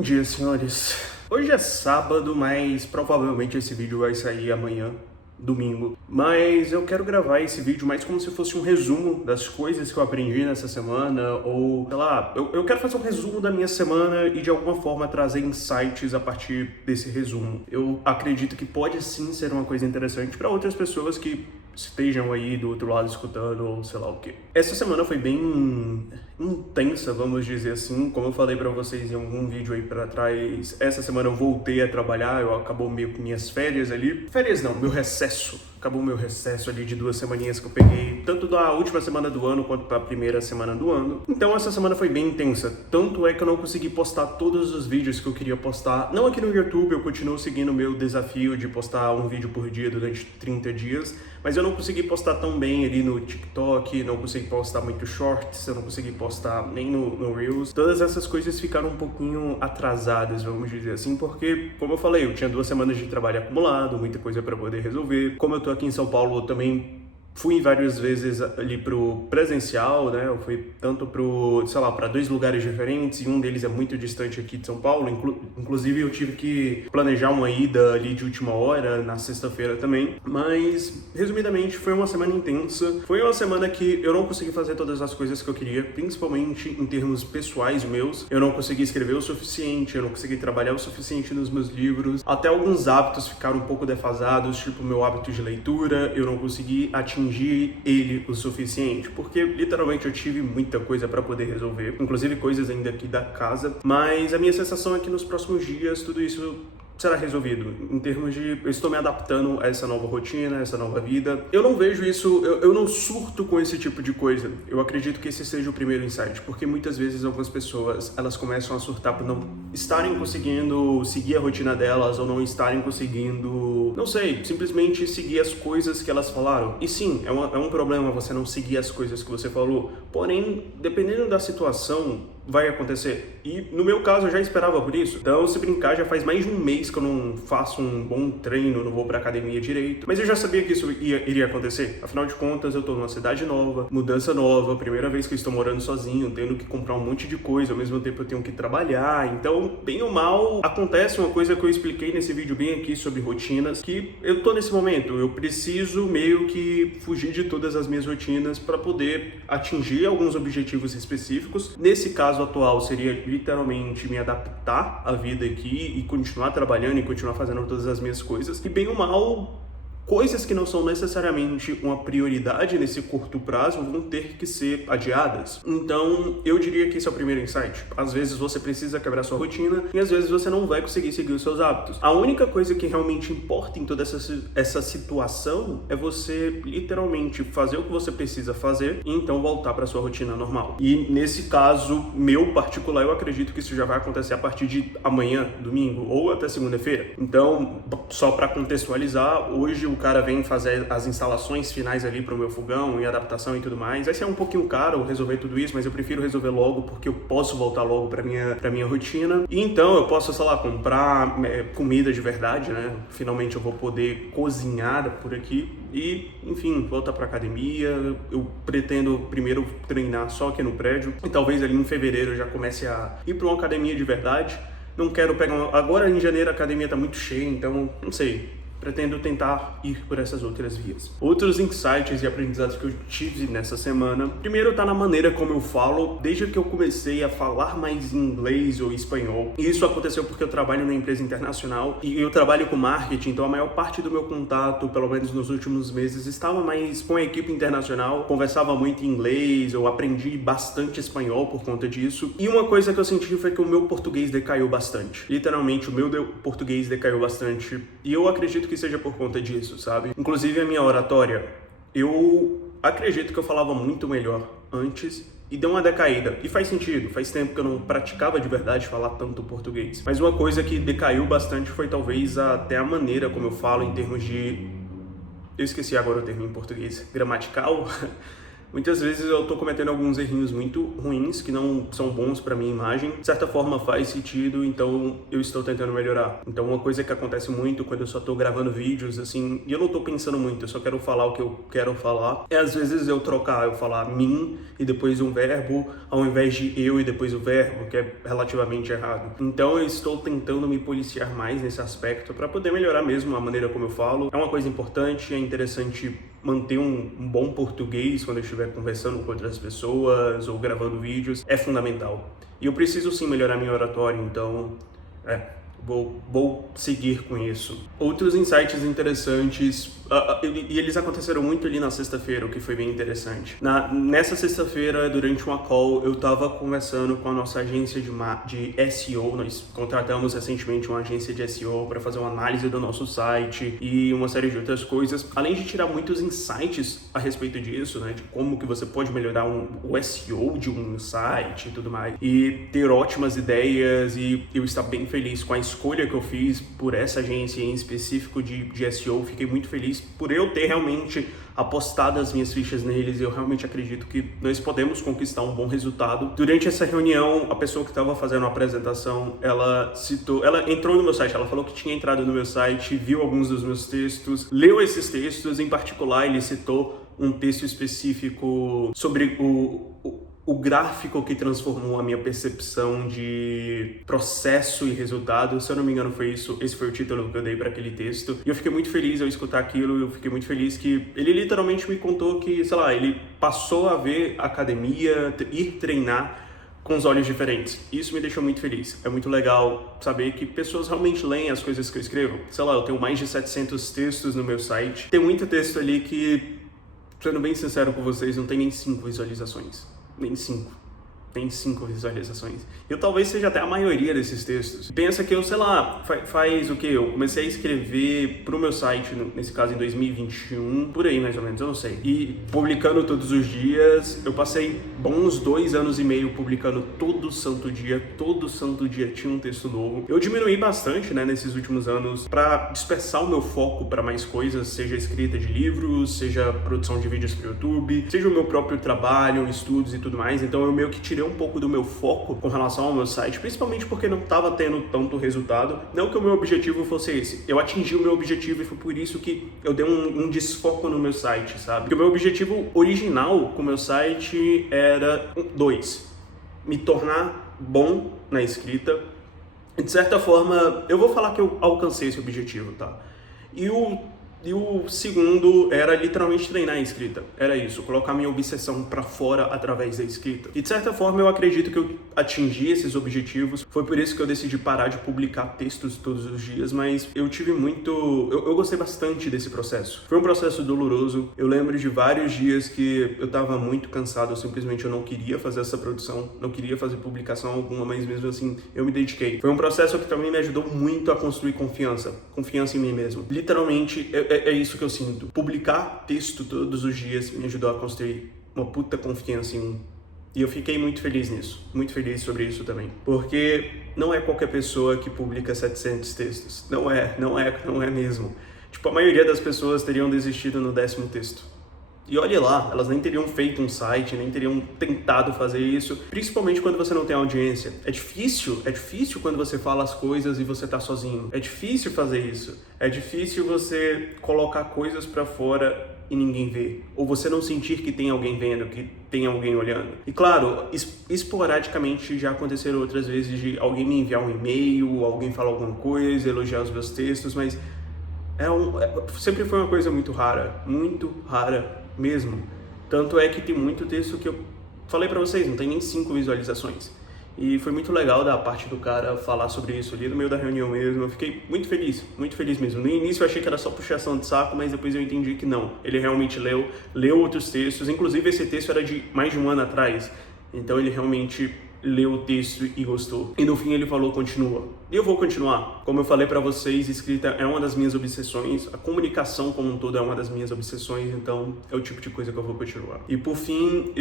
Bom dia, senhores. Hoje é sábado, mas provavelmente esse vídeo vai sair amanhã, domingo. Mas eu quero gravar esse vídeo mais como se fosse um resumo das coisas que eu aprendi nessa semana, ou, sei lá, eu quero fazer um resumo da minha semana e de alguma forma trazer insights a partir desse resumo. Eu acredito que pode sim ser uma coisa interessante para outras pessoas que estejam aí do outro lado escutando ou sei lá o que. Essa semana foi bem intensa, vamos dizer assim, como eu falei pra vocês em algum vídeo aí pra trás. Essa semana eu voltei a trabalhar, acabou meio que minhas férias ali. Férias não, meu recesso. Acabou meu recesso ali de 2 semaninhas que eu peguei, tanto da última semana do ano quanto da primeira semana do ano. Então essa semana foi bem intensa, tanto é que eu não consegui postar todos os vídeos que eu queria postar. Não aqui no YouTube, eu continuo seguindo o meu desafio de postar um vídeo por dia durante 30 dias, mas eu não consegui postar tão bem ali no TikTok, não consegui postar muito shorts, eu não consegui postar nem no Reels. Todas essas coisas ficaram um pouquinho atrasadas, vamos dizer assim, porque, como eu falei, eu tinha 2 semanas de trabalho acumulado, muita coisa para poder resolver. Como eu tô aqui em São Paulo, eu também fui várias vezes ali pro presencial, né? Eu fui tanto pro, sei lá, para 2 lugares diferentes, e um deles é muito distante aqui de São Paulo. Inclusive eu tive que planejar uma ida ali de última hora, na sexta-feira também. Mas, resumidamente, foi uma semana intensa. Foi uma semana que eu não consegui fazer todas as coisas que eu queria, principalmente em termos pessoais meus. Eu não consegui escrever o suficiente, eu não consegui trabalhar o suficiente nos meus livros. Até alguns hábitos ficaram um pouco defasados, tipo o meu hábito de leitura, eu não consegui atingir ele o suficiente, porque literalmente eu tive muita coisa para poder resolver, inclusive coisas ainda aqui da casa, mas a minha sensação é que nos próximos dias tudo isso será resolvido, em termos de eu estou me adaptando a essa nova rotina, a essa nova vida. Eu não vejo isso, eu não surto com esse tipo de coisa. Eu acredito que esse seja o primeiro insight, porque muitas vezes algumas pessoas, elas começam a surtar por não estarem conseguindo seguir a rotina delas, ou não estarem conseguindo, não sei, simplesmente seguir as coisas que elas falaram. E sim, é um problema você não seguir as coisas que você falou, porém, dependendo da situação, vai acontecer. E no meu caso eu já esperava por isso. Então, se brincar, já faz mais de um mês que eu não faço um bom treino, não vou pra academia direito. Mas eu já sabia que isso iria acontecer. Afinal de contas, eu tô numa cidade nova, mudança nova, primeira vez que eu estou morando sozinho, tendo que comprar um monte de coisa, ao mesmo tempo eu tenho que trabalhar. Então, bem ou mal, acontece uma coisa que eu expliquei nesse vídeo bem aqui sobre rotinas, que eu tô nesse momento, eu preciso meio que fugir de todas as minhas rotinas para poder atingir alguns objetivos específicos. Nesse caso atual seria literalmente me adaptar à vida aqui e continuar trabalhando e continuar fazendo todas as minhas coisas. E bem ou mal, coisas que não são necessariamente uma prioridade nesse curto prazo vão ter que ser adiadas. Então, eu diria que esse é o primeiro insight. Às vezes você precisa quebrar sua rotina e às vezes você não vai conseguir seguir os seus hábitos. A única coisa que realmente importa em toda essa situação é você literalmente fazer o que você precisa fazer e então voltar para sua rotina normal. E nesse caso meu particular, eu acredito que isso já vai acontecer a partir de amanhã, domingo, ou até segunda-feira. Então, só para contextualizar, hoje o cara vem fazer as instalações finais ali pro meu fogão e adaptação e tudo mais. Vai ser um pouquinho caro resolver tudo isso, mas eu prefiro resolver logo porque eu posso voltar logo pra minha rotina. E então eu posso, sei lá, comprar comida de verdade, né? Finalmente eu vou poder cozinhar por aqui e, enfim, voltar pra academia. Eu pretendo primeiro treinar só aqui no prédio e talvez ali em fevereiro eu já comece a ir pra uma academia de verdade. Não quero pegar agora em janeiro a academia tá muito cheia, então não sei. Pretendo tentar ir por essas outras vias. Outros insights e aprendizados que eu tive nessa semana. Primeiro tá na maneira como eu falo. Desde que eu comecei a falar mais inglês ou espanhol. E isso aconteceu porque eu trabalho numa empresa internacional e eu trabalho com marketing, então a maior parte do meu contato, pelo menos nos últimos meses, estava mais com a equipe internacional. Conversava muito em inglês, eu aprendi bastante espanhol por conta disso. E uma coisa que eu senti foi que o meu português decaiu bastante. Literalmente, o meu português decaiu bastante. E eu acredito que seja por conta disso, sabe? Inclusive a minha oratória, eu acredito que eu falava muito melhor antes e deu uma decaída. E faz sentido, faz tempo que eu não praticava de verdade falar tanto português. Mas uma coisa que decaiu bastante foi talvez até a maneira como eu falo em termos de... Eu esqueci agora o termo em português. Gramatical? Muitas vezes eu tô cometendo alguns errinhos muito ruins que não são bons pra minha imagem. De certa forma faz sentido, então eu estou tentando melhorar. Então uma coisa que acontece muito quando eu só tô gravando vídeos, assim, e eu não tô pensando muito, eu só quero falar o que eu quero falar, é às vezes eu falar mim e depois um verbo, ao invés de eu e depois o verbo, que é relativamente errado. Então eu estou tentando me policiar mais nesse aspecto para poder melhorar mesmo a maneira como eu falo. É uma coisa importante, é interessante manter um bom português quando eu estiver conversando com outras pessoas ou gravando vídeos, é fundamental. E eu preciso sim melhorar minha oratória, então vou seguir com isso. Outros insights interessantes, e eles aconteceram muito ali na sexta-feira, o que foi bem interessante. Nessa sexta-feira, durante uma call, eu tava conversando com a nossa agência de SEO. Nós contratamos recentemente uma agência de SEO para fazer uma análise do nosso site e uma série de outras coisas. Além de tirar muitos insights a respeito disso, né, de como que você pode melhorar o SEO de um site e tudo mais. E ter ótimas ideias, e eu estar bem feliz com a escolha que eu fiz por essa agência em específico de SEO. Fiquei muito feliz por eu ter realmente apostado as minhas fichas neles, e eu realmente acredito que nós podemos conquistar um bom resultado. Durante essa reunião, a pessoa que estava fazendo a apresentação, ela entrou no meu site, ela falou que tinha entrado no meu site, viu alguns dos meus textos, leu esses textos, em particular ele citou um texto específico sobre o gráfico que transformou a minha percepção de processo e resultado. Se eu não me engano foi isso, esse foi o título que eu dei para aquele texto. E eu fiquei muito feliz ao escutar aquilo, eu fiquei muito feliz que ele literalmente me contou que, sei lá, ele passou a ver academia, ir treinar com os olhos diferentes. Isso me deixou muito feliz. É muito legal saber que pessoas realmente leem as coisas que eu escrevo. Sei lá, eu tenho mais de 700 textos no meu site. Tem muito texto ali que, sendo bem sincero com vocês, não tem nem 5 visualizações. Nem 5. Tem 5 visualizações. Eu talvez seja até a maioria desses textos. Pensa que eu, sei lá, faz o quê? Eu comecei a escrever pro meu site, nesse caso em 2021, por aí mais ou menos, eu não sei. E publicando todos os dias, eu passei bons 2 anos e meio publicando todo santo dia tinha um texto novo. Eu diminuí bastante, né, nesses últimos anos pra dispersar o meu foco pra mais coisas, seja escrita de livros, seja produção de vídeos pro YouTube, seja o meu próprio trabalho, estudos e tudo mais. Então eu meio que tirei um pouco do meu foco com relação ao meu site, principalmente porque não estava tendo tanto resultado. Não que o meu objetivo fosse esse, eu atingi o meu objetivo e foi por isso que eu dei um desfoco no meu site, sabe? Porque o meu objetivo original com o meu site era 2, me tornar bom na escrita. De certa forma, eu vou falar que eu alcancei esse objetivo, tá? E o segundo era literalmente treinar a escrita. Era isso, colocar minha obsessão pra fora através da escrita. E de certa forma eu acredito que eu atingi esses objetivos. Foi por isso que eu decidi parar de publicar textos todos os dias, mas eu tive eu gostei bastante desse processo. Foi um processo doloroso. Eu lembro de vários dias que eu tava muito cansado, simplesmente eu não queria fazer essa produção, não queria fazer publicação alguma, mas mesmo assim eu me dediquei. Foi um processo que também me ajudou muito a construir confiança em mim mesmo. Literalmente, é isso que eu sinto. Publicar texto todos os dias me ajudou a construir uma puta confiança em mim. E eu fiquei muito feliz nisso. Muito feliz sobre isso também. Porque não é qualquer pessoa que publica 700 textos. Não é mesmo. Tipo, a maioria das pessoas teriam desistido no 10º texto. E olha lá, elas nem teriam feito um site, nem teriam tentado fazer isso, principalmente quando você não tem audiência. É difícil quando você fala as coisas e você tá sozinho. É difícil fazer isso. É difícil você colocar coisas pra fora e ninguém vê. Ou você não sentir que tem alguém vendo, que tem alguém olhando. E claro, esporadicamente já aconteceram outras vezes de alguém me enviar um e-mail, alguém falar alguma coisa, elogiar os meus textos, mas sempre foi uma coisa muito rara mesmo. Tanto é que tem muito texto que eu falei pra vocês, não tem nem 5 visualizações. E foi muito legal da parte do cara falar sobre isso ali no meio da reunião mesmo. Eu fiquei muito feliz mesmo. No início eu achei que era só puxação de saco, mas depois eu entendi que não. Ele realmente leu outros textos, inclusive esse texto era de mais de 1 ano atrás. Então ele realmente leu o texto e gostou. E no fim ele falou, continua. E eu vou continuar. Como eu falei pra vocês, escrita é uma das minhas obsessões, a comunicação como um todo é uma das minhas obsessões, então é o tipo de coisa que eu vou continuar. E por fim,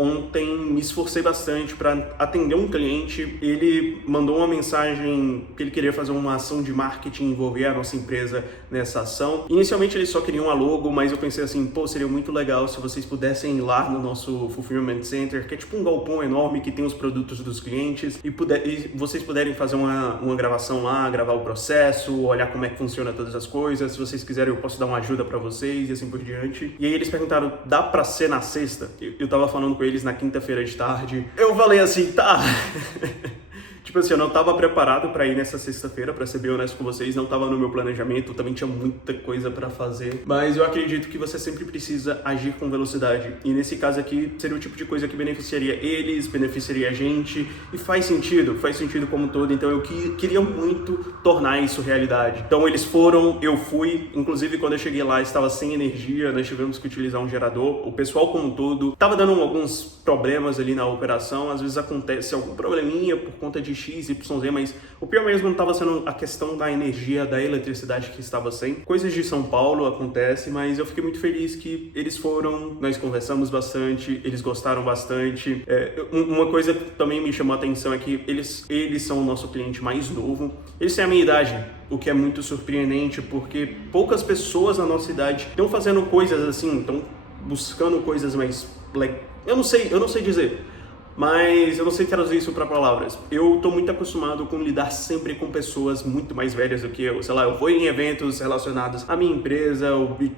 ontem me esforcei bastante para atender um cliente. Ele mandou uma mensagem que ele queria fazer uma ação de marketing, envolver a nossa empresa nessa ação. Inicialmente eles só queriam a logo, mas eu pensei assim, pô, seria muito legal se vocês pudessem ir lá no nosso Fulfillment Center, que é tipo um galpão enorme que tem os produtos dos clientes, e vocês puderem fazer uma gravação lá, gravar o processo, olhar como é que funciona todas as coisas. Se vocês quiserem, eu posso dar uma ajuda para vocês e assim por diante. E aí eles perguntaram, dá pra ser na sexta? Eu tava falando com eles na quinta-feira de tarde. Eu falei assim, tá. Tipo assim, eu não tava preparado pra ir nessa sexta-feira, pra ser bem honesto com vocês, não tava no meu planejamento, também tinha muita coisa pra fazer, mas eu acredito que você sempre precisa agir com velocidade, e nesse caso aqui, seria o tipo de coisa que beneficiaria eles, beneficiaria a gente, e faz sentido como um todo, então eu queria muito tornar isso realidade. Então eles foram, eu fui, inclusive quando eu cheguei lá estava sem energia, nós tivemos que utilizar um gerador, o pessoal como um todo, tava dando alguns problemas ali na operação, às vezes acontece algum probleminha por conta de X, YZ, mas o pior mesmo não estava sendo a questão da energia, da eletricidade que estava sem. Coisas de São Paulo acontecem, mas eu fiquei muito feliz que eles foram, nós conversamos bastante, eles gostaram bastante. Uma coisa que também me chamou a atenção é que eles são o nosso cliente mais novo, eles têm a minha idade, o que é muito surpreendente, porque poucas pessoas na nossa idade estão fazendo coisas assim, estão buscando coisas mais... Eu não sei dizer. Mas eu não sei traduzir isso para palavras. Eu tô muito acostumado com lidar sempre com pessoas muito mais velhas do que eu. Sei lá, eu vou em eventos relacionados à minha empresa,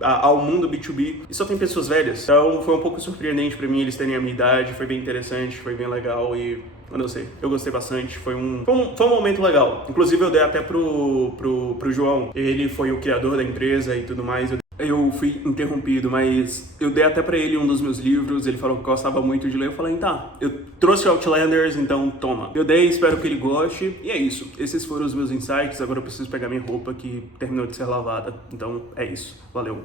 ao mundo B2B, e só tem pessoas velhas. Então foi um pouco surpreendente para mim eles terem a minha idade, foi bem interessante, foi bem legal e... Eu não sei, eu gostei bastante, foi um momento legal. Inclusive eu dei até pro João, ele foi o criador da empresa e tudo mais. Eu fui interrompido, mas eu dei até pra ele um dos meus livros, ele falou que gostava muito de ler, eu falei, tá, eu trouxe Outlanders, então toma. Eu dei, espero que ele goste, e é isso. Esses foram os meus insights, agora eu preciso pegar minha roupa que terminou de ser lavada. Então é isso, valeu.